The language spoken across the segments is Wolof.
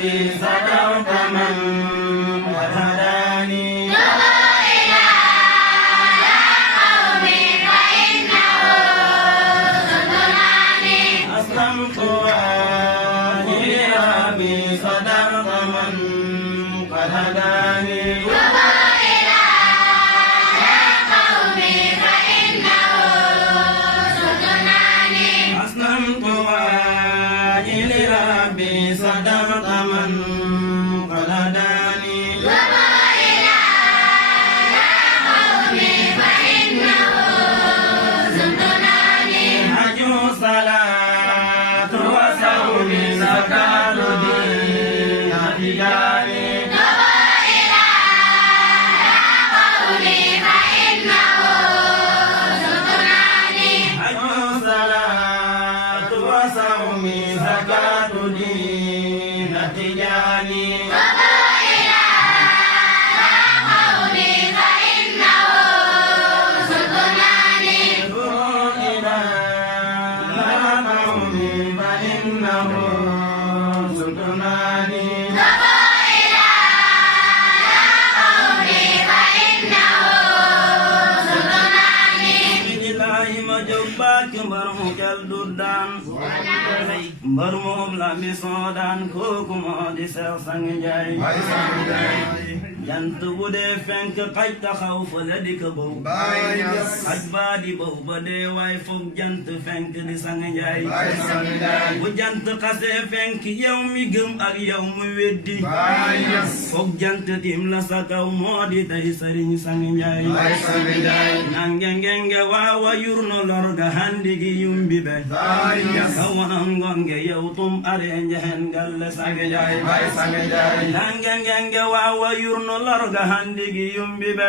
ربي صدقت من قد هداني أسلمت وجهي ربي صدقت من قد هداني أسلمت وجهي لربي صدقت من قد هداني أرجو صلاة وصوم زكاة دين تجاري أرجو صلاة وصوم زكاة دين تجاري فإنه سلطاني mbar moom la mi soodaan kooku moo di Seex Sang Njaay jant bu dee fenk xaj taxaw fa la di ko bow xaj baa di bow ba dee waay foog jant fenk di Sang Njaay bu jant xasee fenk yow mi gëm ak yow mu weddi foog jant tim la sa kaw moo di tey Sëriñ Sang Njaay nange ngenge waawa yurno lorga handi gi yumbi be kawana ngonge yow tum are njehen galle Sang Njaay nange ngenge waawa yurno lorga handi gi yumbi be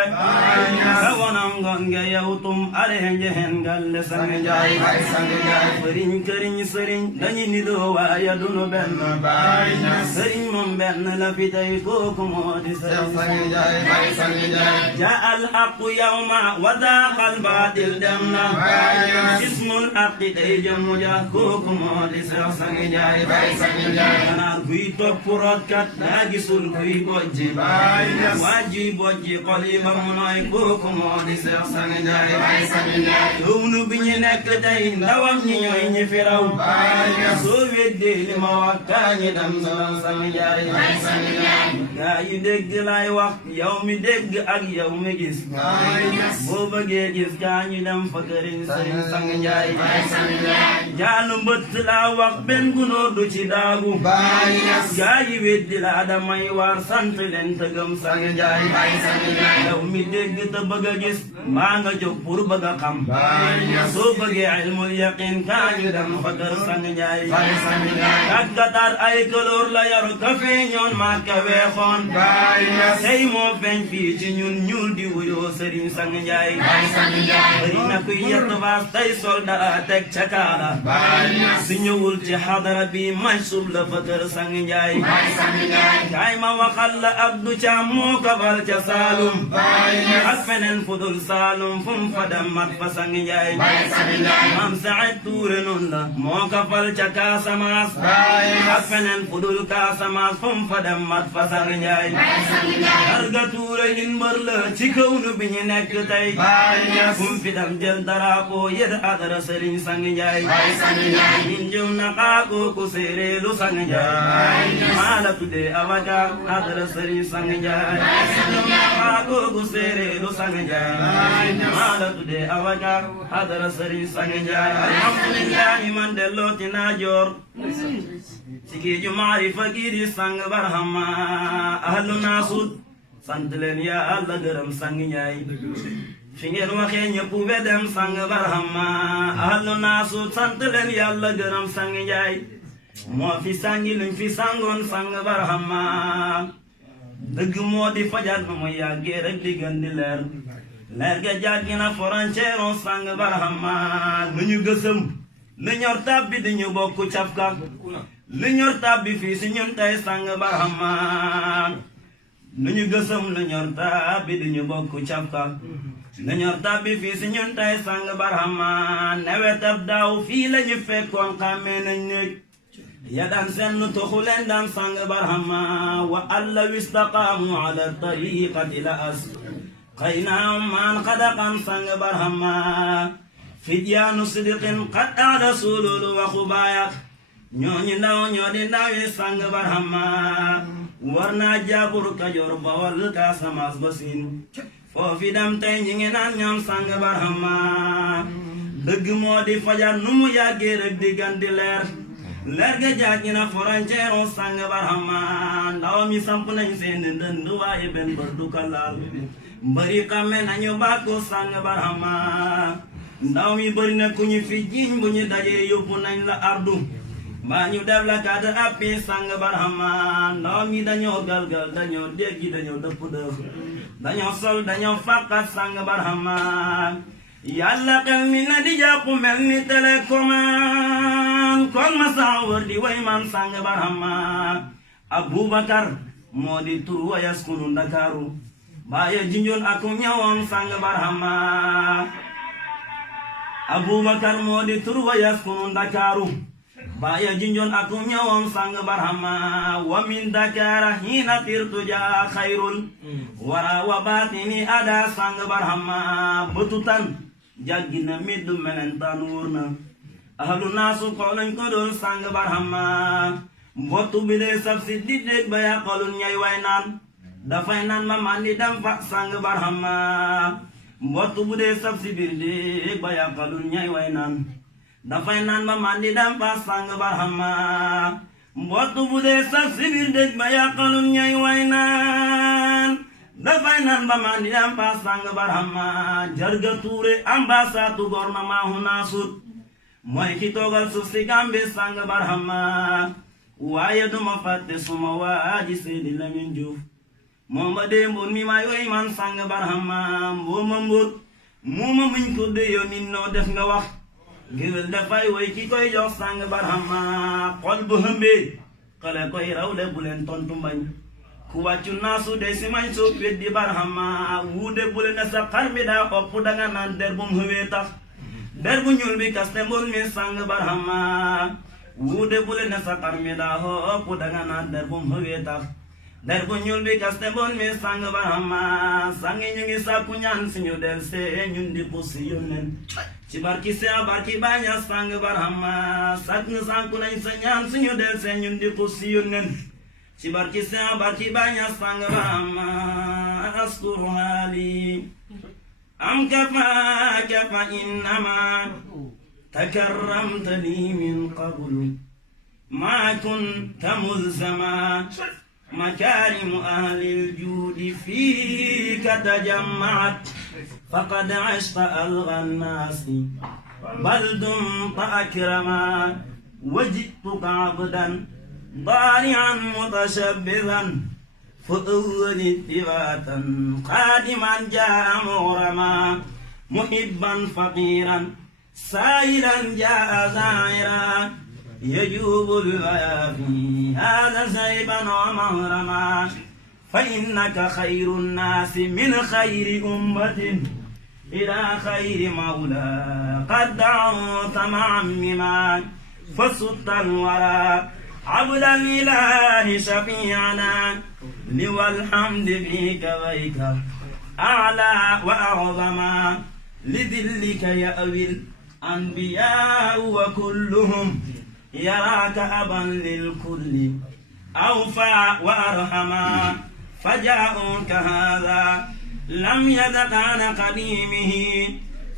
kawana ngonge yow tum are njehen galle Sang Njaay sëriñ këriñ sëriñ dañu ni doo waaye dunu benn sëriñ moom benn la fi tey kooku moo di Seex Sang Njaay jaa al haqu yawma wa daaqa al baatil dem na ismul haqi tey jëmu ja kooku moo di Seex Sang Njaay xanaa kuy topp rootkat daa gisul kuy bojji waajuy bojji xol yi ba mu nooy kooku moo di Seex Sang Njaay downu bi ñu nekk tey ndawam ñi ñooy ñi fi raw soo weddee li ma wax kaa ñi dem Seex Sang Njaay gaa yi dégg lay wax yow mi dégg ak yow mi gis boo bëggee gis kaa ñi dem fa këriñ Sëriñ Sang Njaay jaalu mbëtt laa wax benn gunóor du ci daagu gaa yi weddi laa damay waar sant leen te gëm Sang Njaay yow mi dégg te bëgg a gis maa nga jóg pour bëgg a xam soo bëggee ilmul yaqin kaa ñu dem fa kër Sang Njaay kàkkatar ay këloor la yaru ka feeñoon maa ka weexoon tey moo feeñ fii ci ñun ñuul di wuyoo Sëriñ Sang Njaay bari na kuy yett baas tey sol dara teg ca kaala su ñëwul ci xadara bi may sub la fa kër Sang Njaay kaay ma waxal la Abdou Caam moo ko bal ca Saalum ak feneen fudul Saalum fum fa dem mat fa Sang Njaay Maam Saïd Tuure noon la moo ko fal ca Casamance ak feneen fudul Casamance fum fa dem mat fa Sang Njaay Arga Tuure ñun mbër la ci kaw nu bi ñu nekk tey fum fi dem jël drapeau yër adara Sëriñ Sang Njaay ñun jëw na xaakoo ku séeréelu Sang Njaay maa la tuddee awaja adara Sëriñ Sang Njaay jëw na xaakoo ku séeréelu Sang Njaay maa la tuddee awaja adara Sëriñ Sang Njaay alhamdulillahi man dellooti naa joor sigi ju maarifa gi di sang barhama ahlu naasut sant leen yaa Alla gërëm Sang Njaay fi ngeen waxee ñëpp wedem sang barhama ahlu naasut sant leen Yàlla gërëm Sang Njaay moo fi sangi luñ fi sangoon sang barhama dëgg moo di fajal nu mu yàggee rek di gën di leer ga jàggi na frontière sang barhama lu ñu gësëm lu ñor tàbbi di ñu bokk cafka lu ñor tàbbi fii si ñun tey sang barhama lu ñu gësëm lu ñor tàbbi di ñu bokk cafka lu ñor tàbbi fii si ñun tey sang barhama newetab daaw fii la ñu fekkoon xàmmee nañ néeg يدان سن تخلن دان سانغ برهما وألا استقاموا على الطريقة لأسقيناهم من قدقا سانغ برهما فديان صدق قد أعلى سلول وخبايا ñooñu ndaw ñoo di ndawi sang barhama war naa jaabur Kajoor Bawol Casamance ba Siin foofi dem tey ñi ngi naan ñoom sang barhama dëgg moo di fajar nu mu yàggee rek di gan di leer ga jàggi na frontière u sang barhama ndaw mi samp nañ seen ndënd waaye benn bër du ko laal mbëri xamme nañu bàkku sang barhama ndaw mi bëri na ku ñu fi jiñ bu ñu dajee yóbbu nañ la ardu maa ñu def la kàddu appi sang barhama ndaw mi dañoo galgal dañoo déggi dañoo dëpp dëf dañoo sol dañoo fàqat sang barhama yàlla xel mi na di jàpp mel ni télécommande kon ma saa wër di way man sang barhama Abubakar moo di tur wa yaskunu Ndakaaru baaye jinjoon ak ñëwoon sang barhama Abubakar moo di tur wa yaskunu Ndakaaru baya jinjon aku ñawam sang barhama wa min Dakara hina tirtuja khairul wara wa batini ada sang barhama betutan jagina middu menentan wurna ahlu nasu qawlan kodol sang barhama mbotu bide sabsi didek baya qalun ñay waynan da faynan ma mandi dam fa sang barhama mbotu bude sabsi birde baya qalun ñay waynan dafay naan ba mandi dam fa sang barhama mbootu bu dee sax si biir dëj ba yàqalun ñay way naan dafay naan ba mandi dam fa sang barhama Jarga Touré ambassade gouvernement hu Nasut mooy ki toogal suuf si Gambie sang barhama waaye duma fàtte suma waaji Seydi Lamin Juuf moom ba dee mbon mi may way man sang barhama mbooma mbóot muuma muñ ko déyo nit noo def nga wax ngir dafay way ki koy jox sang barhama xol bu hëmbee xale koy raw de bu leen tontu mbañ ku wàccu naasu de si mañ soo weddi barhama wuude bu leen sa xar mi daa opp danga naan der bu mu hëwee tax der bu ñuul bi kaste mbon mi sang barhama wuude bu leen sa xar mi daa opp danga naan der bu mu hëwee tax der bu ñuul bi kaste mbon mi sang barhama sangi ñu ngi sàkku ñaan suñu del see ñun di pusi yónneen ci barki se barki baña sang barhama sak na sanku nañ sa ñaan suñu del see ñun di pusi yónneen ci barki se barki baña sang barhama askuru hali am kafaka fa innama takarramtani min qablu ma kunta mulzama مكارم أهل الجود فيك تجمعت فقد عشت ألغى الناس بل دمت أكرما وجئتك عبدا ضارعا متشبثا فأول اتباتا قادما جاء مغرما محبا فقيرا سائلا جاء زائرا يجوب الويافي هذا زيبا ومهرما فإنك خير الناس من خير أمة إلى خير مولى قد دعوت معمما فسدت الورى عبد الإله شفيعنا لوى الحمد فيك ويك أعلى وأعظما لذلك يأوي الأنبياء وكلهم يراك أبا للكل أوفى وأرحما فجاءوك هذا لم يدق عن قديمه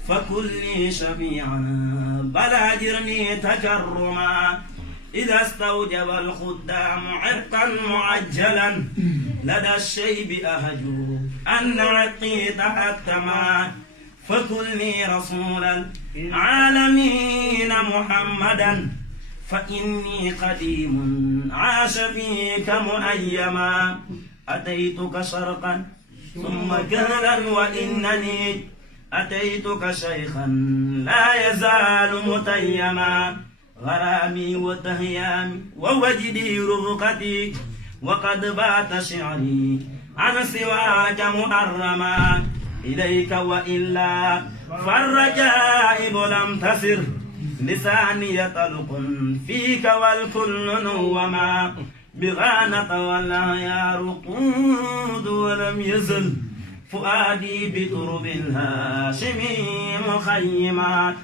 فكل شفيعا بلاجرني تكرما إذا استوجب الخدام عتقا معجلا لدى الشيب أهجو أن عتقي تحتما فكلني رسول العالمين محمدا فإني قديم عاش فيك مؤيما أتيتك شرقا ثم كهلا وإنني أتيتك شيخا لا يزال متيما غرامي وتهيامي ووجدي رفقتي وقد بات شعري عن سواك محرما إليك وإلا فالرجائب لم تسر لساني يطلق فيك والكل نوما بغانة ولا يرقود ولم يزل فؤادي بترب الهاشمي مخيما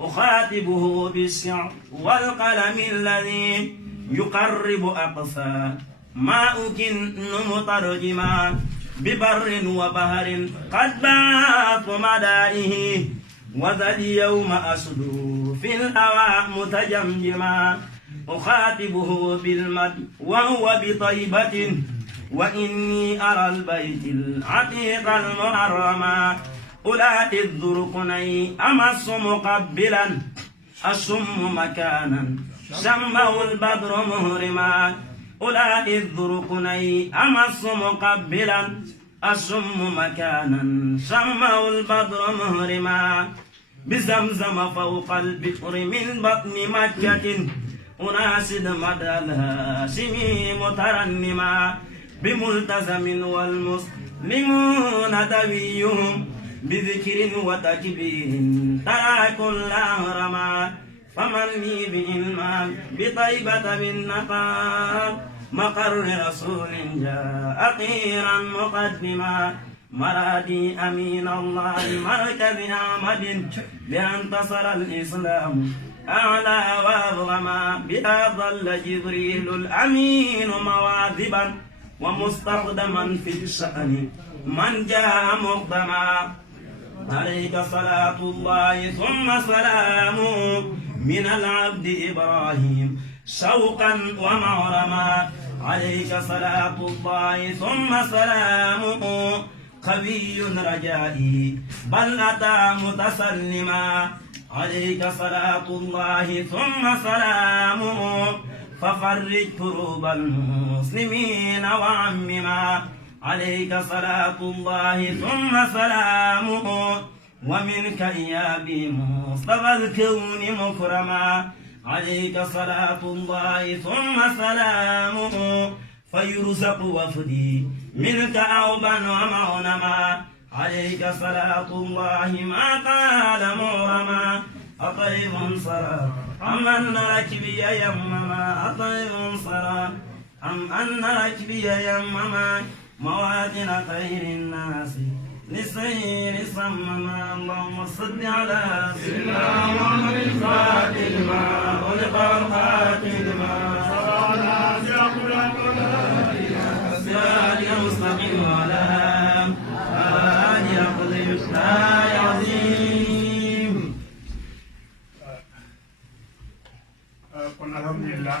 أخاطبه بالشعر والقلم الذي يقرب أقصى ما أكن مترجما ببر وبهر قد بات مدائه وذا اليوم أسدو في الهوى متجمجما أخاطبه بالمد وهو بطيبة وإني أرى البيت العتيق المحرما أولئك الذرقني أمس مقبلا الشم مكانا شمه البدر مهرما أولئك الذرقني أمس مقبلا الشم مكانا شمه البدر مهرما بزمزم فوق البئر من بطن مكة أناشد مدى الهاشمي مترنما بملتزم والمسلمون دويهم بذكر وتكبير ترى كل أهرما فمن لي بإلمان بطيبة بالنقاء مقر رسول جاء أخيرا مقدما مرادي أمين الله مركز أحمد بأن تصل الإسلام أعلى وأظلما بها ظل جبريل الأمين مواظبا ومستخدما في الشأن من جاء مقدما عليك صلاة الله ثم سلامه من العبد إبراهيم شوقا ومغرما عليك صلاة الله ثم سلامه قوي رجائي بل أتى متسلما عليك صلاة الله ثم سلامه ففرج كروب المسلمين وعمما عليك صلاة الله ثم سلامه ومنك يا بي مصطفى الكون مكرما عليك صلاة الله ثم سلامه فيرزق وفدي منك أوبا ومغنما عليك صلاة الله ما قال مغرما أطيب صلاة أم أن ركبي يمما أطيب صلاة أم أن ركبي يمما موادن خير الناس لسير صمما اللهم صل على سيدنا محمد الفاتح لما خلق الخاتم لما صلى الصراط المستقيم وعلى آله قدر عظيم. kon alhamdulillah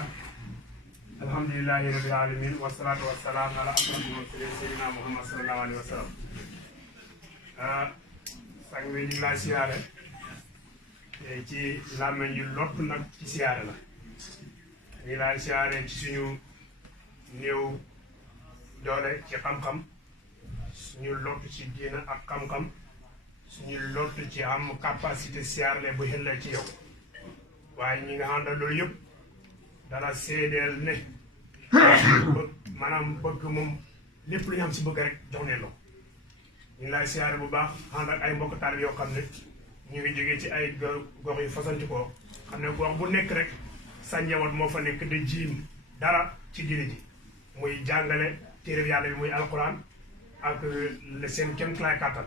alhamdulillahi rabbil alamin wassalatu wassalamu ala ashrafil mursalin sayyidina Muhammad sallallahu alayhi wa sallam. sang bi ñu ngi laa siyaare ci làmmeñ yu lott nag ci siyaare la ñu ngi laa siyaare ci suñu néew doole ci xam-xam suñu lott ci diina ak xam-xam suñu lott ci am capacité siyaarle bu xellee ci yow waaye ñi nga àndal loolu yëpp dala seedeel ne maanaam bëgg moom lépp lu ñu am si bëgg rek jox ne la ñu ngi lay siyaare bu baax ànd ak ay mbokk taalibe yoo xam ne ñu ngi jógee ci ay gox yu fasantikoo xam ne gox bu nekk rek sa njaboot moo fa nekk de jiim dara ci diine ji muy jàngale téere yàlla bi muy alquran ak seen kenn tlaay kàttan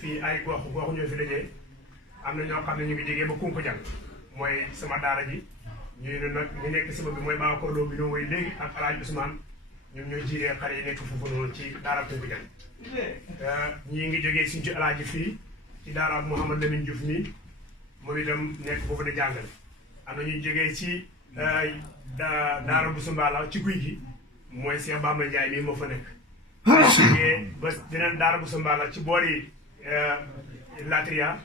fii ay gox ñoo fi dajee am na ñoo xam ne ñu ngi jógee ba Kunkujang mooy sama daara ji ñu ne nag ñu nekk sama bi mooy Babacar Lo bi ñoo woy léegi ak Alaaji Ousmane ñoom ñooy jiiree xale yi nekk foofu noonu ci daara Kunkujang ñii ngi jógee suñu ci alaaji fii ci daara Mouhamad Lamine Diouf mii moom itam nekk foofu di jàngale am na ñuy jógee ci daara bu Sumbaala ci guy gi mooy Cheikh Bamba Ndiaye mii moo fa nekk jógee ba beneen daara bu Sumbaala ci boori Latria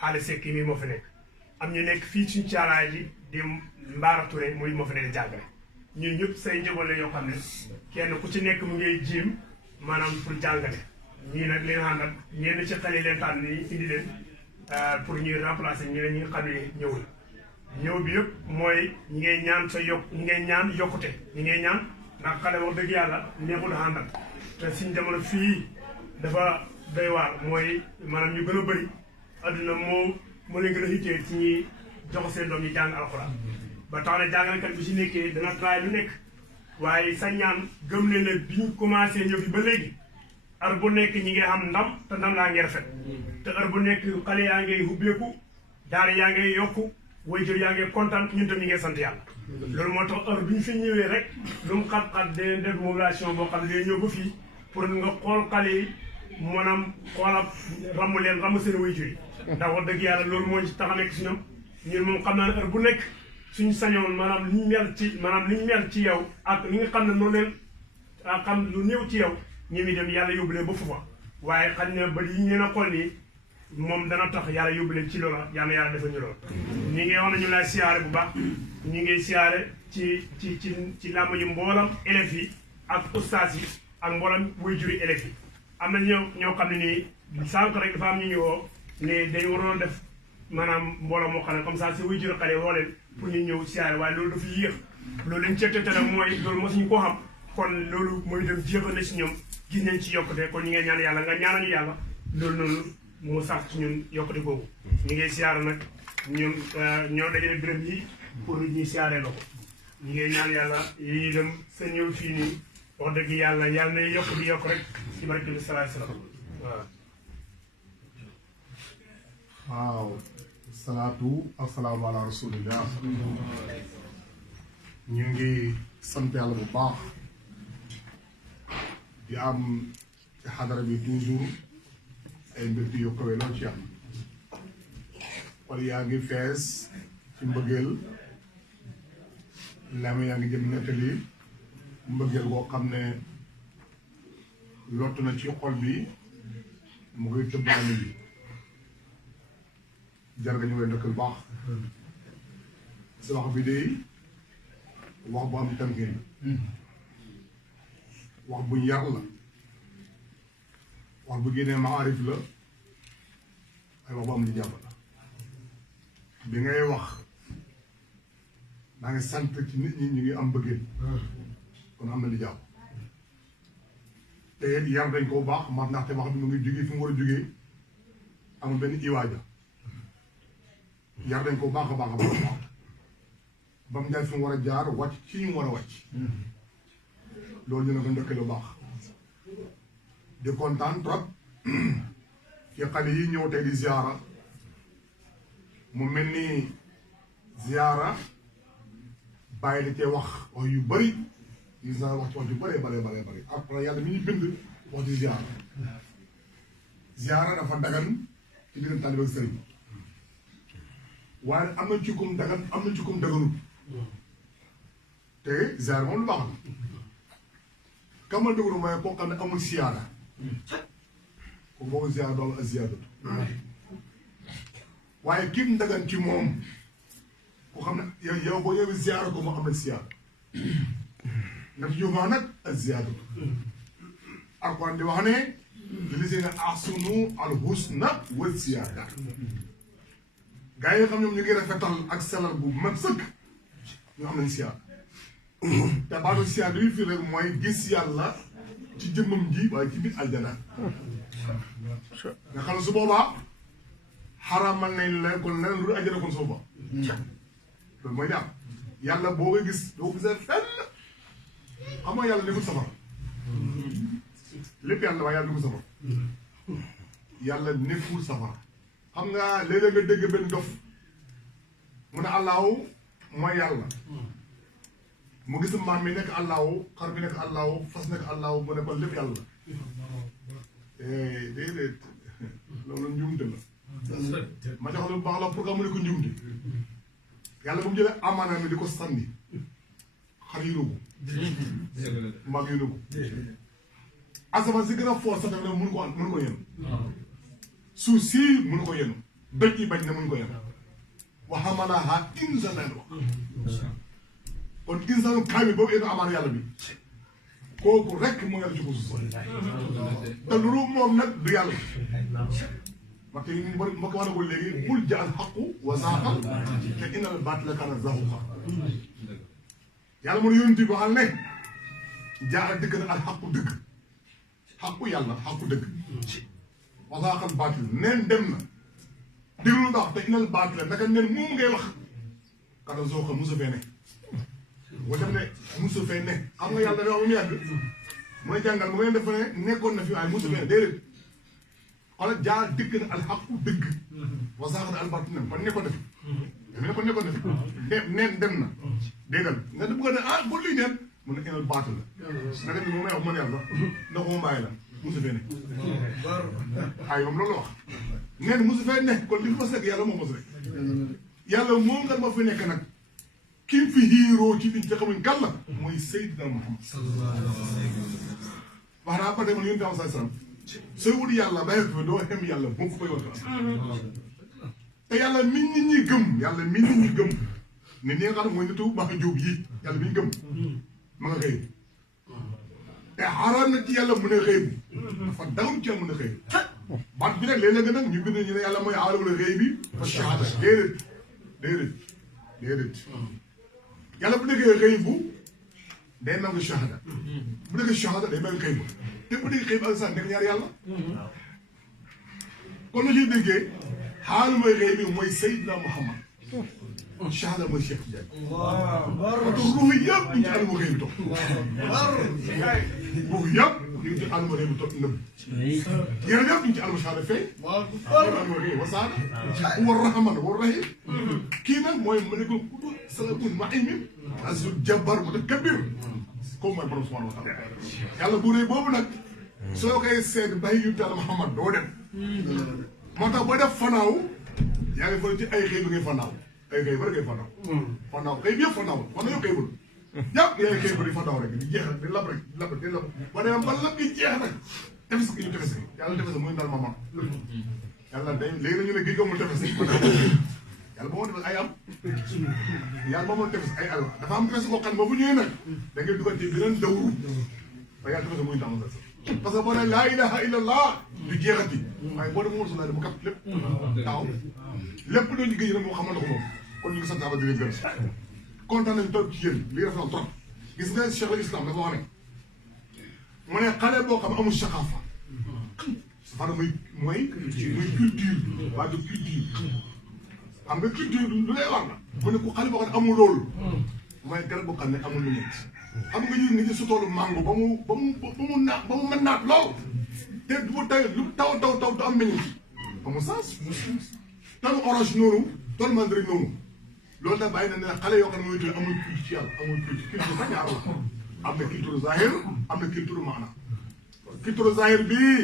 xaali sekki mii moo fa nekk am ñu nekk fii suñu ci alaaji di Mbaara Touré muy moo fa nekk di jàngale ñun ñëpp say njaboot la yoo xam ne kenn ku ci nekk mu ngay jiim maanaam pour jàngale ñii nag leen àndal ñenn ci xale yi leen tànn ni indi leen pour ñuy remplacer ñeneen ñi nga xam ne ñëwul ñëw bi yëpp mooy ñi ngay ñaan sa ñi ngay ñaan yokkute ñi ngay ñaan ndax xale wax dëgg yàlla neexul àndal te suñ jamono fii dafa doy waar mooy maanaam ñu gën a bëri adduna moo leen gën a hittee ci ñi jox seen doom yi jàng alxuraan ba tax na jàngalekat bi si nekkee dana travail lu nekk waaye sa ñaan gëm ne ne bi ñu commencé ñëw fi ba léegi heure bu nekk ñi ngi am ndam te ndam laa ngi rafet te heure bu nekk xale yaa ngay hubbeeku daara yaa ngay yokku waajur yaa ngay kontaan ñun tam ñi ngay sant yàlla loolu moo tax heure bi ñu fi ñëwee rek lu mu xat-xat de def mobilisation boo xam ne day ñëw ba fii pour nga xool xale yi maanaam xoolal ramm leen ramm seen waajur yi ndax wax dëgg yàlla loolu moo ci tax a nekk si ñoom ñun moom xam naa ne heure bu nekk suñu sañoon maanaam li ñu mel ci yow ak li nga xam ne noonu leen xam lu néew ci yow ñu ngi dem yàlla yóbbu leen ba foofa waaye xam ne ba yi ñu leen a xool nii moom dana tax yàlla yóbbu leen ci loola yàlla defal ñu lool. ñi ngi wax ne ñu lay siyaare bu baax ñi ngi siyaare ci làmb ñu mboolam élèves yi ak ustaas yi ak mboolam waajuri élèves yi am na ñoo xam ne nii sànq rek dafa am ñu ñu woo ne dañu waroon def maanaam mbooloo moo xam ne comme ça si waajuri xale woo leen pour ñu ñëw siyaare waaye loolu dafa yéex loolu lañ cettete nag mooy loolu moo suñu koo xam kon loolu mooy dem jéexal na si ñoom gis nañ ci yokkute kon ñi ngay ñaan yàlla nga ñaanal ñu yàlla loolu noonu mu sax ci ñun yokkute googu ñi ngay siyaare nag ñun ñoo dajale béréb yi pour ñuy siyaaree la ko ñi ngay ñaan yàlla yi dem sa ñëw fii nii wax dëgg yàlla na yokk di yokk rek ci barke bi salaay salaam waaw salaatu assalaamu ala rasulillah ñu ngi sant yàlla bu baax di am ci xadara bi toujours ay mbir yu kawe lool ci am wala yaa ngi fees ci mbëggeel lama yaa ngi jëm nettali mbëggeel boo xam ne lott na ci xol bi mu koy tëbb lami bi jar nga ñu koy ndëkkal baax si wax bi de wax bu am tànkee wax bu yar la wax bu génnee maarif la ay wax bu am li jàpp la bi ngay wax daa ngi sant ci nit ñi ñu ngi am bëggee kon am na li jàpp te it yar dañ ko baax man ndaxte wax bi mu ngi jógee fi mu war a jógee amul benn iwaaja yar dañ ko baax a baax a baax a baax ba mu jaar fi mu war a jaar wàcc ci ñu war a wàcc loolu ñu ne ko ndëkk lu baax di kontaan trop ci xale yi ñëw tey di ziara mu mel ni ziara bàyyi da cee wax yu bëri gis naa wax ci wax yu bëree bëri après yàlla mi ñu bind wax ci ziara dafa dagan ci diggante taalibe ak sëriñ waaye am na ci kum dagan am na ci kum daganut te ziara moom lu baax la kamal dëgru mooy koo xam ne amul siyaara ko boo ko ziyaara doom ak ziyaadatu waaye kim ndagan ci moom ko xam ne yow boo ñëwee ziyaara ko mu am na siyaara ndax yóbbaa nag ak ziyaadatu Alxuraan di wax ne lillazina ahsanu al-husna wa ziyaada gaa yi nga xam ñoom ñu ngi rafetal ak selal bu mat sëkk ñu am nañ siyaara te baatu siyaar li fi rek mooy gis yàlla ci jëmmam ji waaye ci biir aljana nga xam ne su boobaa xaraamal nañ la kon leneen lu aljana kon su boobaa loolu mooy daal yàlla boo ko gis doo ko gisee fenn xam nga yàlla nekkul safara lépp yàlla waaye yàlla nekkul safara yàlla nekkul safara xam nga léeg-léeg nga dégg benn dof mu ne allahu mooy yàlla mu gis maam mi nekk allahu xar bi nekk allahu fas nekk allahu mu ne ko lépp yàlla déedéet loolu njuumte la ma jox la bu baax la pour que mu ne ko njuumte yàlla bu mu jëlee amaana mi di ko sànni xar yi nugu mag yi nugu asamaan si gën a foor sax tamit mënu ko yenu suuf si mënu ko yenu doj yi bañ ne mënu ko yenu wa hamalaha insaanun kon insaanu kaamil boobu yéen a amaan yàlla bi kooku rek moo yàlla ci ko suuf te loolu moom nag du yàlla parce que mbokk wax na ko léegi qul jaa al haqu wa zaaqa te inna al baatila kaana zahuuqa yàlla mu ne yonent bi waxal ne jaa dëgg na al haqu dëgg xaqu yàlla xaqu dëgg wa zaaqa al baatil neen dem na déglu lu baax te inal baat la naka nen moom ngay wax kada soo ko musu fee ne boo dem ne musu fee ne xam nga yàlla dafa wax mu yàgg mooy jàngal mu ngeen def ne nekkoon na fi waaye musu fee ne déedéet xoolal jaa dëgg na alxaqu dëgg wasaax na albaatu nen kon nekkoon na fi dama ne kon nekkoon na fi dem na déggal nga bëgg ne ah bu luy neen mu ne inal baat la naka ni moom may wax man yàlla ndax moom bàyyi la musu fee ne ay moom loolu la wax neen musu fee ne kon li fi mas nekk yàlla moom mos rek yàlla moom nga ma fi nekk nag ki fi hiiroo ci biñ te xamuñ kan la mooy Seydina Muhammad wax naa ba demoon yonent bi sallallahu alayhi wasallam sooy wut yàlla bàyyi ko doo xem yàlla moom fu koy war te yàlla min nit ñi gëm yàlla min nit ñi gëm ne ni nga xam ne mooy nitu baax a jóob yi yàlla bi ñu gëm ma nga xëy te xaaraan na ci yàlla mën a xëy dafa daw ci yàlla mën a xëy baat bi nag léeg-léeg nag ñu bind ñu ne yàlla mooy aalamul xëy bi fa shahada déedéet yàlla bu déggee xëy bu day nangu shahada bu déggee shahada day nangu xëy bu te bu déggee xëy bu ak sax nekk ñaar yàlla kon la ñuy déggee xaalu mooy xëy bi mooy Seydina Muhammad shahada mooy Cheikh Tidiane parce que ruux yëpp ñu ci àluma xëy bi toog ruux yëpp ñu ngi ci àluma xëy bi toog nëbb yéen yëpp ñu ci àluma shahada fay àluma xëy wasaana war rahman war rahim kii nag mooy mu nekk kudu salabun mahimin azul jabbar mutakabbir comme mooy borom subhanahu wa taala yàlla bu rëy boobu nag soo koy seet bàyyi yu taal Muhammad doo dem moo tax boo def fanaaw yaa ngi fa ci ay xëy bi ngay fanaaw ay xëy bari ngay fanaaw fanaaw xëy bi yëpp fanaaw fanaaw yëpp xëybul yëpp yaa ngi xëy ba di fanaaw rek di jeex rek di lab rek di lab ba demee ba lab gi jeex rek tefes gi ñu tefes gi yàlla tefes muy dal ma yàlla day léegi nañu ne géej amul tefes yàlla boo ma tefes ay am yàlla boo ma tefes ay al dafa am tefes boo xam ne boobu ñëwee nag da ngay dugal ci beneen dawru ba yàlla tefes muy dal parce que boo nee laa ilaha illallah du jeexati waaye boo demee Rasulullah mu kat lépp taxaw lépp doon liggéey nag moo xamal na ko moom kon ñu ngi sant di leen gërëm kontaan nañu trop ci yéen lii rafet na trop gis nga Cheikh al Islam dafa wax ne mu ne xale boo xam amul saqaafa maanaam mooy culture waa du culture xam nga culture lu lay war la mu ne ku xale boo xam ne amul loolu mooy garab boo xam ne amul lu ñett xam nga ñu ngi ci toolu mango ba mu mën naat lool te du mu taw lu taw du am meññ amul sens talu orange noonu toolu mandarin noonu loolu nag bàyyi na ne xale yoo xam ne mooy tudd amul culture ci yàlla amul culture sax ñaar la am na culture zahir am na culture maana culture zahir bii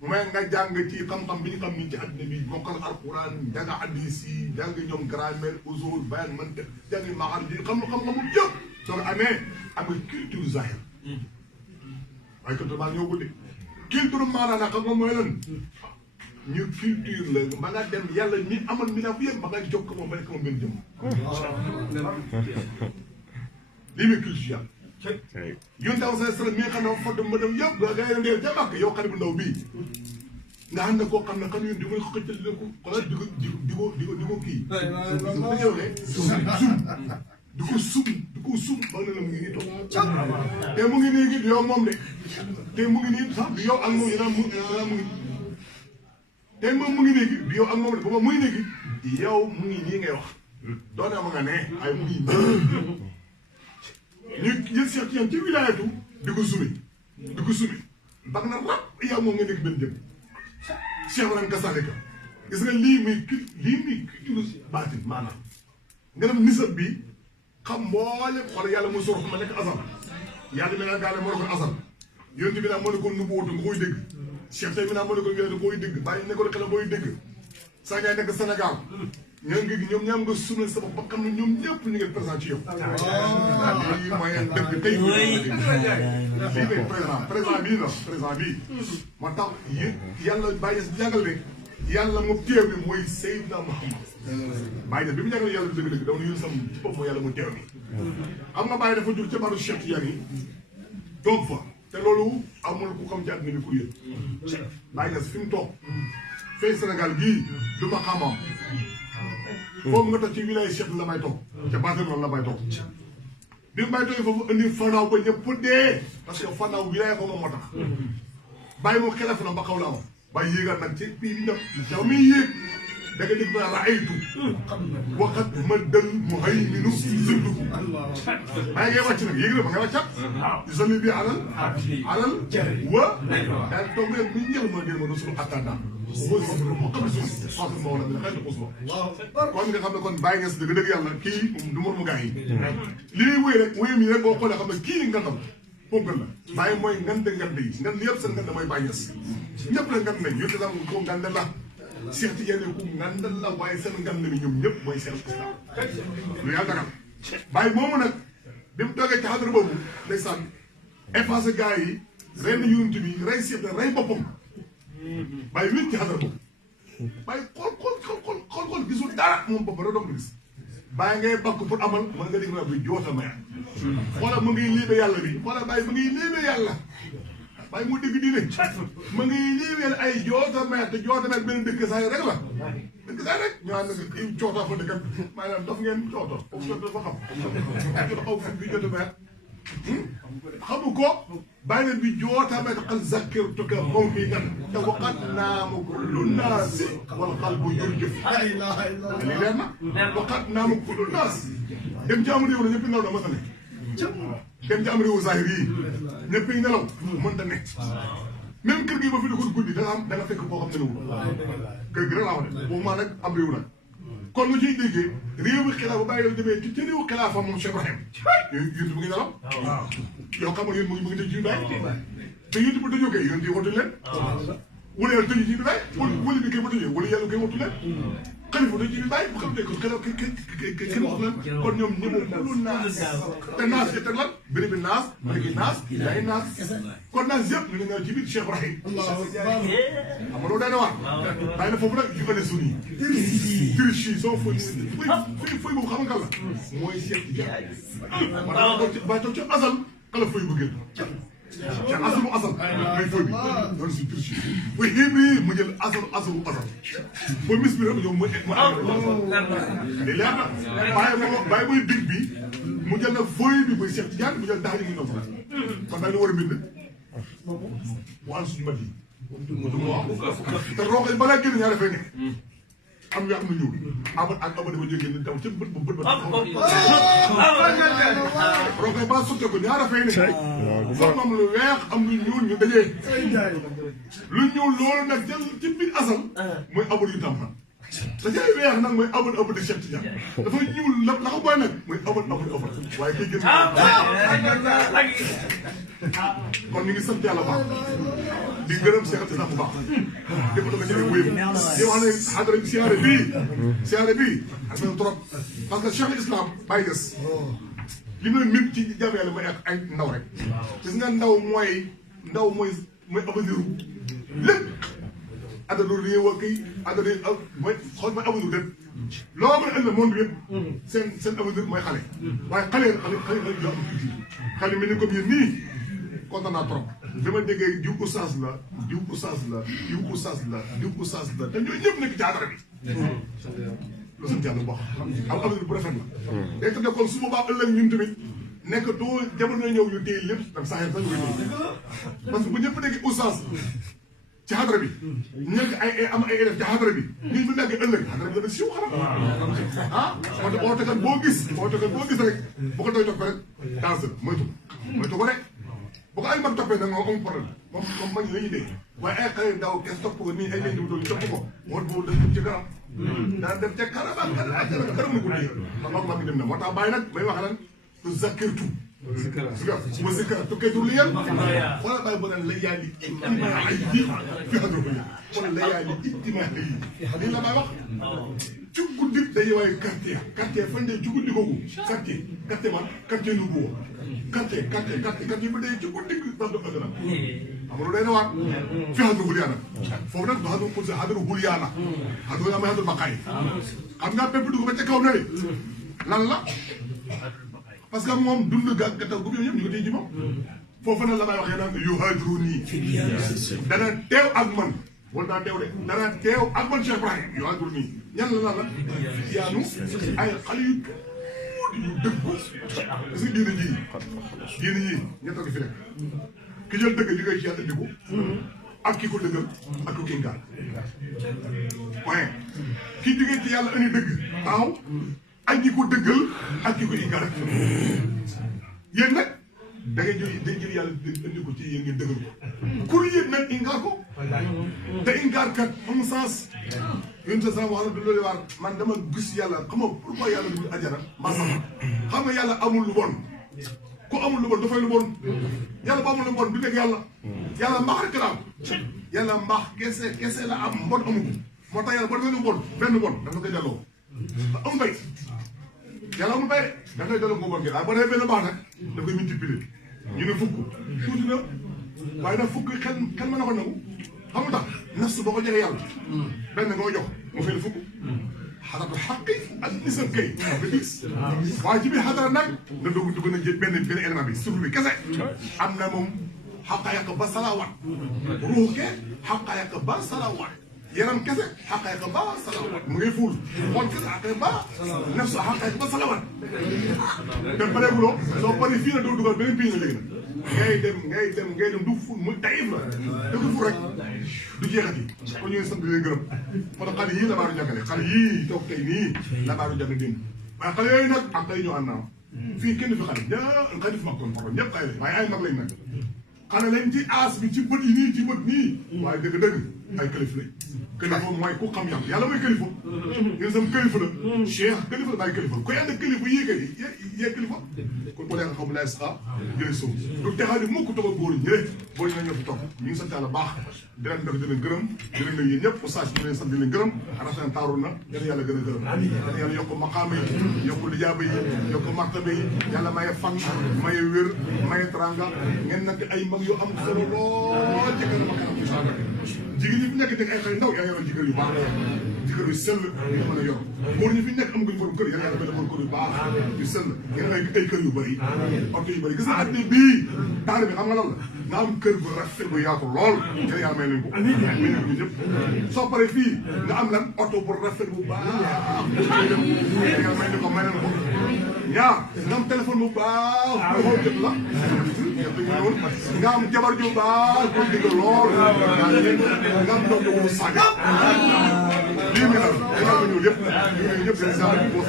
mooy nga jàng ci xam-xam bi ñu xam ni ci àddina bi mokkal alquran jàng hadis yi jàng ñoom grammaire usul bayan mantiq jàng maxar ji xam-xamu yëpp soo amee am nga culture zahir waaye culture maa ñëw guddi culture maanaam nag xam nga mooy lan ñu culture la ba nga dem yàlla mi amal mi na bu yëpp ba nga jokk moom ba nekk moom benn jëm lii muy culture yàlla yoon taw sa sala mi nga xam ne fodd ma dem yëpp ga gay ndeer ca màkk yow xale bu ndaw bii nga xam ne koo xam ne xam yoon di koy xëccal di ko xoolal di ko kii di ko sum ba ne la mu ngi nii toog te mu ngi nii yow moom de te mu ngi nii sax yow ak moom mu ngi te moom mu ngi néegi bi yow ak moom de booba muy néegi yow mu ngi nii ngay wax doone ma nga ne ay mu ngi nii ñu jël Cheikh Tidiane ci wilaayatu di ko sumi bag na rab yow moom nga nekk benn jëm Cheikh Ibrahima Kassaleka gis nga lii muy culture baatin maanaam nga dem nisab bi xam mboolem xool yàlla mu sor ma nekk asal yàlla mi naa gaale moo ne ko asal yonent bi naa moo ne ko nubuwatu nga koy dégg Cheikh tey mi naa moo ne ko wilaayatu koy dégg bàyyi ne ko xel koy dégg saa ñaay nekk Sénégal ñoom ñaam nga sunal sa bopp ba xam ne ñoom ñëpp ñu ngi présent ci yow. lii mooy dëgg tey lii de présent bii moo tax yàlla bàyyi jàngal ne yàlla mu teew bi mooy Seydina Muhammad bàyyi bi mu jàngal yàlla dëgg-dëgg daw na yéen sam ci bopp mooy yàlla mu teew bi xam nga bàyyi dafa jur ca baru Cheikh Tidiane yi toog fa te loolu amul ku xam ci àddina bi pour yéen bàyyi na fi mu toog fay Sénégal gii du ma xamam foofu nga toog ci wilaay Cheikh la may toog ca baatin loolu la may toog bi mu may toogee foofu indi fanaaw ba ñëpp dee parce que fanaaw wilaay ko moom moo tax bàyyi moom xelaf na ba xaw la am bàyyi yéegal nag ci bii bi nag yow miy yéeg da nga dégg ma raaytu waxat ma dal mu hay minu zuddu maa ngi wàcc nag yéeg na ma nga wàccat yusalli bi alal wa daal toog leen bu ñëw ma ngeen ma rasul attanda mo xam suuf wax ma wala dina xëy na xus ba kon nga xam ne kon bàyyi nga si dëgg yàlla kii du mor mu gaa yi lii wéy rek wéyam yi rek boo xoolee xam ne kii ngandam ponkal la bàyyi mooy ngande yi ngand yëpp seen ngand mooy bàyyi ñes ñëpp la ngand nañ yottu sam ko ngande la Cheikh Tidiane ku ngandal la waaye seen ngand bi ñoom ñëpp mooy Cheikh Islam lu yàlla dagal bàyyi moomu nag bi mu toogee ci xadra boobu ndeysaan effacé gars yi rey na yonent bi rey Cheikh da rey boppam bàyyi wéet ci xadra boobu bàyyi xool gisul dara moom boppam rek doom gis bàyyi ngay bakk pour amal mën nga dégg naa bi joota maya xoola mu ngi liibe yàlla bi xoola bàyyi mu ngi liibe yàlla bàyyi mu dégg diine mu ngi liibeel ay joota maya te joota maya benn dëkk saa yi rek la dëkk saa rek ñu ànd nga i coota fa dëkkat maanaam daf ngeen coota dafa xam jot aw fi bi joota maya xamu ko bàyyi leen bi joota maya xal zakir tuka moom fii kan te waqat naama kullu naas wal qalbu yurjuf li leer na waqat naama kullu naas dem ci am réew la ñëpp nelaw na mënta ne dem ci am réewu zahir yi ñëpp nelaw mënta ne même kër gi ba fi dugg guddi da nga fekk koo xam ne newul kër gi rek laa wax de boobu maa nag am réew nag kon lu ciy déggee réew mi xilaafa ba bàyyi la demee ci réewu xilaafa moom Cheikh Ibrahim yéen mu ngi nelaw yow xam nga yéen mu ngi tëj ci baay te yéen bu tëjoo kay yéen di watu leen wala yàlla tëj ci baay wala bi kay bu tëjee wala yàlla koy watu leen xalifa dañ ci bi bàyyi bu xam ne ko kenn wax leen kon ñoom ñëpp lu naas te naas yi teg lan biri bi naas maliki naas yaay naas kon naas yëpp ñu ngi ñëw ci biir Cheikh Ibrahim xam nga loolu day na waar bàyyi na foofu nag yu ane suni triche yi soo foy foy boobu xam nga la mooy Cheikh Tidiane bàyyi toog ci asal kala foy bu gën ci asalu asal mooy foy bi loolu si triche yi mooy xéem yi mu jël asalu asal ba mis bi rek ñoom mooy di leer na bàyyi mooy dig bi mu jël na foy bi mooy Cheikh Tidiane mu jël daal yi muy nopp kon daal ñu war a bind waan suñu mat yi du ma wax te roxo yi balaa génn ñaar dafay nekk am yoo xam ne ñuul abat ak abat dafa jógee daw ca bët ba roxo yi balaa sotte ko ñaar dafay nekk foog am lu weex am lu ñuul ñu dajee lu ñuul loolu nag jël ci biir asal mooy abal yu tam te jaay weex nag mooy abal abal de Cheikh Tidiane dafa ñuul la ko booy nag mooy abal waaye kay gën kon ñu ngi sant yàlla baax di gërëm Cheikh Tidiane bu baax def na ko ci ay wéyam di wax ne xadara bi siyaare bii ak na trop parce que Cheikh Islam Baye Niass li mu ne mib ci jàmm yàlla mooy ak ay ndaw rek gis nga ndaw mooy avenir lépp adadu réew ak kii adadu mooy xool mooy avenir lépp loo mën a ëllëg monde bi yëpp seen avenir mooy xale waaye xale yoo am culture xale mel ni comme yéen nii kontaan naa trop bi ma déggee diw oustaz la diw oustaz la diw oustaz la diw oustaz la te ñooñu ñëpp nekk ci adara bi lu sant yàlla bu baax am avenir bu rafet la day tax ne kon su boobaa ëllëg ñun tamit nekk doo jamono ñëw ñu téye lépp dam saa sax ñu koy téye parce que bu ñëpp déggee oustaz ci xadara bi nekk am ay élèves ci xadara bi nit bu nekk ëllëg xadara bi dana siiw xanaa moo tax ootekat boo gis rek bu ko doy toppee rek danse la moytu ko rek bu ko ay mag toppee nag moom amul problème moom mag ñi la ñuy dee waaye ay xale ndaw kes topp ko nii ay leen diwtool ñu topp ko moo boobu dañ dem ci kanam daan dem ca kanam na ko nii mag dem na moo tax bàyyi nag may wax lan tu zakirtu wa zikra tukkatu li yéen wala bàyyi ba naan layaali ijtimaa yi fi xadra ko wala layaali ijtimaa yi lii la may wax ci guddi day waaye quartier fan de ci guddi googu quartier man quartier nu bu quartier bi day ci guddi ba do adana amul day na waat fi xadra hulyaana foofu nag du xadra ko xadra hulyaana xadra may xadra maqaay xam nga bépp dugg ba ca kaw ne lan la parce que moom dund gàttal gu ñëpp ñu ko téye ci moom foofu nag la may waxee naan yuhaajiruni dana teew ak man wala daa teew de dana teew ak man Cheikh Ibrahim yuhaajiruni ñan la yaanu ay xale yu tuuti yu dëggu est-ce que diine ji ñett ko fi nekk ki jël dëgg li koy ci yàlla indi ko ak ki ko dëggal ak ko kingaan waaye ki jógee ci yàlla indi dëgg taxaw ak ñi ko dëggal ak ñi ko inkaar rek yéen nag da ngay jël yàlla indi ko ci yéen ngeen dëggal ko pour yéen nag inkaar ko te inkaar kat am sens yéen sa sama wax na du loolu waar man dama gis yàlla xam nga pourquoi yàlla du ajara maa sama xam nga yàlla amul lu bon ku amul lu bon dafay lu bon yàlla bu amul lu bon du nekk yàlla yàlla mbaax rek la am yàlla mbaax kese la am mbon amu ko moo tax yàlla boo defee lu bon benn bon dafa koy delloo am bay yàlla amul bay da ngay delloo ko bon gi waaye boo defee benn baax nag da koy multiplier ñu ne fukk tuuti na waaye nag fukk xel mën na ko nangu xam nga tax nafs boo ko joxee yàlla benn nga ko jox mu fay la fukk xadaratul xaqi ak nisam kay nga gis waaye ci biir xadara nag nga dugg na jël benn élément bi surlu bi kese am na moom xaqaayaqa ba salawaat ruux ke xaqaayaqa ba salawaat yaram kese xaqaayaqa ba salawaat mu ngay fuul xool kese xaqaayaqa ba nafsu xaqaayaqa ba salawaat te pareeguloo soo paree fii na doo dugal beneen bii na léegi nag ngay dem du ful muy tayif la da ko ful rek du jeexati kon ñu ngi sant leen gërëm moo tax xale yii la baaru jàngale xale yii toog tey nii la baaru jàng démb waaye xale yooyu nag ak tey ñoo ànd naa fii kenn fi xale xale fi mag kon papa ñëpp ay waaye ay mag lañ nag xale lañ ci aas bi ci bët yi nii ci bët nii waaye dëgg-dëgg ay kilifa lañ kilifa mooy ku xam yàlla mooy kilifa yéen sam kilifa la cheikh kilifa la bàyyi kilifa koy ànd kilifa yee kilifa kon boo dee xam lay sax jële sow du texaani mukk toog góor ñi góor ñi na ñoo fi toog ñu ngi sant yàlla baax di leen dëgg di leen gërëm di leen nag yéen ñëpp oustaz ñu leen sant di leen gërëm arafan taaru na yéen yàlla gën a gërëm yéen yàlla yokk maqaama yi yokk lijaaba yi yokk martaba yi yàlla maye fan maye wér maye tranga ngeen nag ay mag yu am solo lool ci kanam ak kanam incha allah jigéen ñi fi nekk dégg ay xale ndaw yaa yoroon jigéen yu baax jigéen yu sell nga mën a yor góor ñi fi nekk amaguñ borom kër yéen yàlla may borom kër yu baax yu sell ngeen ay kër yu bëri oto yu bëri gis nga àddina bii daara bi xam nga lan la nga am kër bu rafet bu yaatu lool yéen yàlla may leen ko may leen ko ñëpp soo paree fii nga am lan oto bu rafet bu baax yàlla may leen ko ñaar nga am téléphone bu baax bu xool jot la nga am jabar ju baax bu digg lool nga am doom ju wu sàgg lii mi nag dinaa ko ñëw yëpp ñëpp seen sàmm bi boo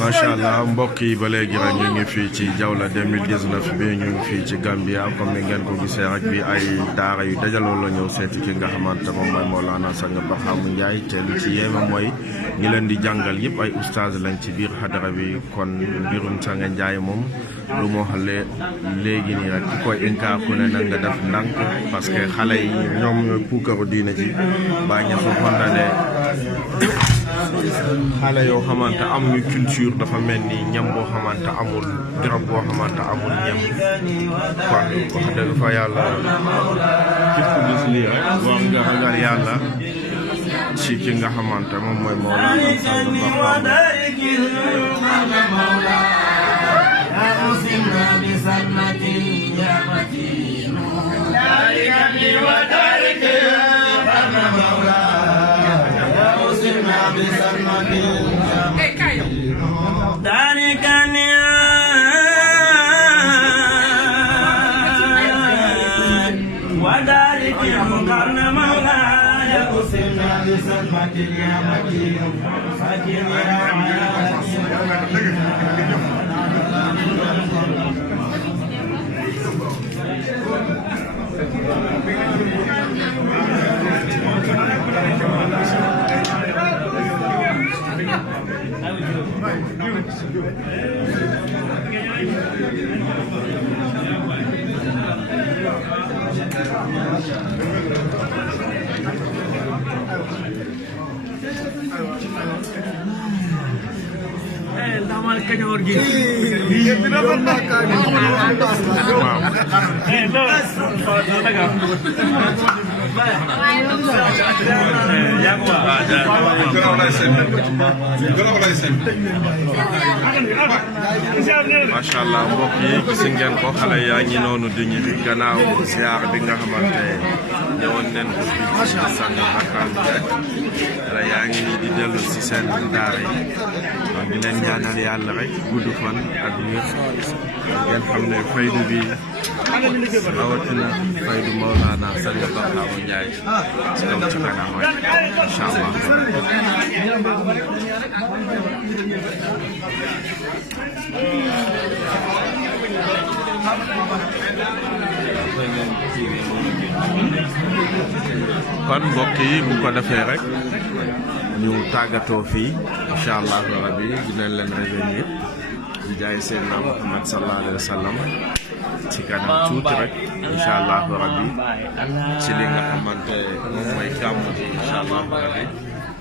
macha allah mbokk yi ba léegi rek ñu ngi fii ci Jawla 2019 bi ñu ngi fii ci Gambia comme ni ngeen ko gisee rek bi ay daara yu dajaloo la ñëw seeti ki nga xamante moom mooy Mawlana Sang Barham Ndiaye te lu ci yéeme mooy ñi leen di jàngal yëpp ay oustaz lañ ci biir xadara bi kon mbirum Sang Ndiaye moom lu moo xale léegi nii rek ki koy inkaar ku ne na nga def ndànk parce que xale yi ñoom ñooy puukaru diine ci baa ña su condamné xale yoo xamante amuñu culture dafa mel ni ñam boo xamante amul garab boo xamante amul ñam kon wax dëgg fa yàlla képp ku gis lii rek war nga ragal yàlla ci ki nga xamante moom mooy Mawlana Sang Barham macha allah mbokk yi gis ngeen ko xale yaa ngi noonu di ñu gannaaw ziar bi nga xamante ñëwoon nañ ko fii ci Sang Barham Ndiaye yaa ngi nii di dellu si seen daara yi di leen ñaanal yàlla rek gudd fan ak wér ngeen xam ne faydu bi rawatina faydu Mawlana Sanga Barhama Ndiaye ci kaw ci kanam rek incha allah. kon mbokk yi bu ko defee rek ñu tàggatoo fii incha allah rabbi dinañ leen revenir di jaay Seydina Muhammad sallallahu alayhi wa sallam ci kanam tuuti rek incha allah rabbi ci li nga xamante moom mooy gàmm bi incha allah rabbi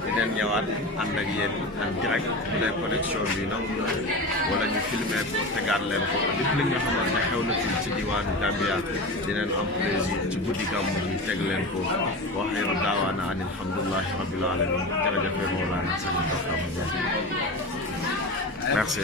dinañ ñëwaat ànd ak yéen en direct bu dee connexion bi nag wala ñu filmer ko tegaat leen ko lépp li nga xamante xew na fii ci diwaanu Gambia dinañ am plaisir ci guddi gàmm bi teg leen ko wa xayru daawaana an alhamdulillahi rabbil alamin jërëjëf Mawlana Sanga Barhama Ndiaye merci.